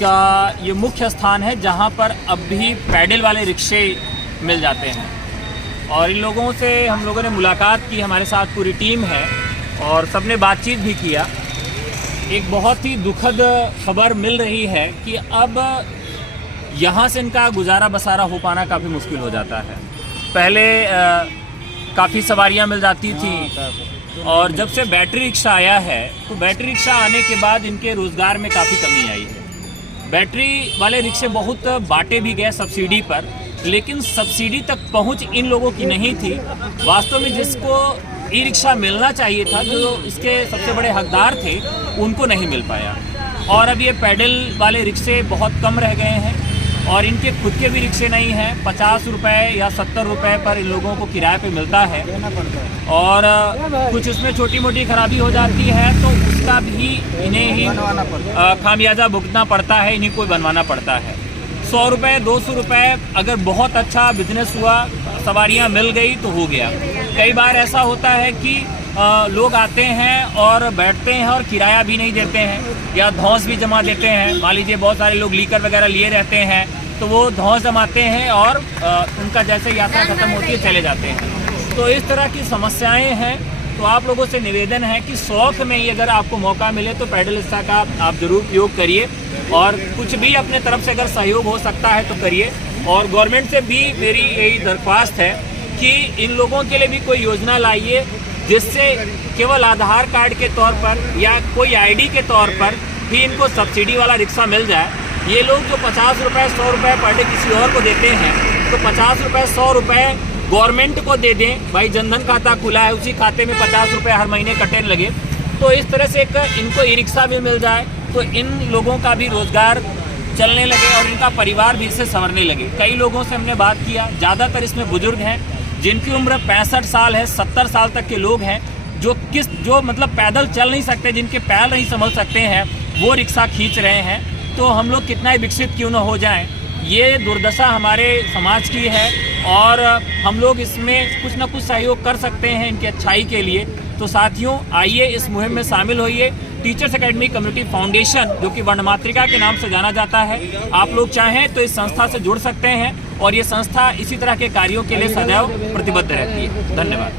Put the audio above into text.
का ये मुख्य स्थान है जहाँ पर अब भी पैडल वाले रिक्शे मिल जाते हैं। और इन लोगों से हम लोगों ने मुलाकात की, हमारे साथ पूरी टीम है और सबने बातचीत भी किया। एक बहुत ही दुखद खबर मिल रही है कि अब यहाँ से इनका गुजारा बसारा हो पाना काफ़ी मुश्किल हो जाता है। पहले काफ़ी सवारियाँ मिल जाती थी और जब से बैटरी रिक्शा आया है तो बैटरी रिक्शा आने के बाद इनके रोज़गार में काफ़ी कमी आई है। बैटरी वाले रिक्शे बहुत बांटे भी गए सब्सिडी पर, लेकिन सब्सिडी तक पहुंच इन लोगों की नहीं थी। वास्तव में जिसको ई रिक्शा मिलना चाहिए था, जो इसके सबसे बड़े हकदार थे, उनको नहीं मिल पाया। और अब ये पैडल वाले रिक्शे बहुत कम रह गए हैं और इनके खुद के भी रिक्शे नहीं हैं। 50 रुपये या 70 रुपये पर इन लोगों को किराए पे मिलता है और कुछ उसमें छोटी मोटी खराबी हो जाती है तो उसका भी इन्हें ही खामियाजा भुगतना पड़ता है, इन्हीं को बनवाना पड़ता है। 100 रुपये 200 रुपये अगर बहुत अच्छा बिजनेस हुआ, सवारियां मिल गई तो हो गया। कई बार ऐसा होता है कि लोग आते हैं और बैठते हैं और किराया भी नहीं देते हैं या धौंस भी जमा देते हैं। मान लीजिए बहुत सारे लोग लीकर वगैरह लिए रहते हैं तो वो धौंस जमाते हैं और उनका जैसे यात्रा खत्म होती है चले जाते हैं। तो इस तरह की समस्याएं हैं। तो आप लोगों से निवेदन है कि शौक में ही अगर आपको मौका मिले तो पैडल रिक्शा का आप जरूर उपयोग करिए और कुछ भी अपने तरफ से अगर सहयोग हो सकता है तो करिए। और गवर्नमेंट से भी मेरी यही दरख्वास्त है कि इन लोगों के लिए भी कोई योजना लाइए जिससे केवल आधार कार्ड के तौर पर या कोई आईडी के तौर पर भी इनको सब्सिडी वाला रिक्शा मिल जाए। ये लोग जो 50 रुपये 100 रुपये पर डे किसी और को देते हैं तो 50 रुपये 100 रुपये गवर्नमेंट को दे दें। भाई जनधन खाता खुला है, उसी खाते में 50 रुपये हर महीने कटने लगे तो इस तरह से इनको ई रिक्शा भी मिल जाए तो इन लोगों का भी रोज़गार चलने लगे और इनका परिवार भी इससे संवरने लगे। कई लोगों से हमने बात किया, ज़्यादातर इसमें बुजुर्ग हैं जिनकी उम्र 65 साल है, 70 साल तक के लोग हैं जो मतलब पैदल चल नहीं सकते, जिनके पैर नहीं संभल सकते हैं, वो रिक्शा खींच रहे हैं। तो हम लोग कितना ही विकसित क्यों न हो जाएं, ये दुर्दशा हमारे समाज की है और हम लोग इसमें कुछ ना कुछ सहयोग कर सकते हैं इनकी अच्छाई के लिए। तो साथियों, आइए इस मुहिम में शामिल होइए। टीचर्स एकेडमी कम्युनिटी फाउंडेशन, जो कि वर्णमातृका के नाम से जाना जाता है, आप लोग चाहें तो इस संस्था से जुड़ सकते हैं और ये संस्था इसी तरह के कार्यों के लिए सदैव प्रतिबद्ध रहती है। धन्यवाद।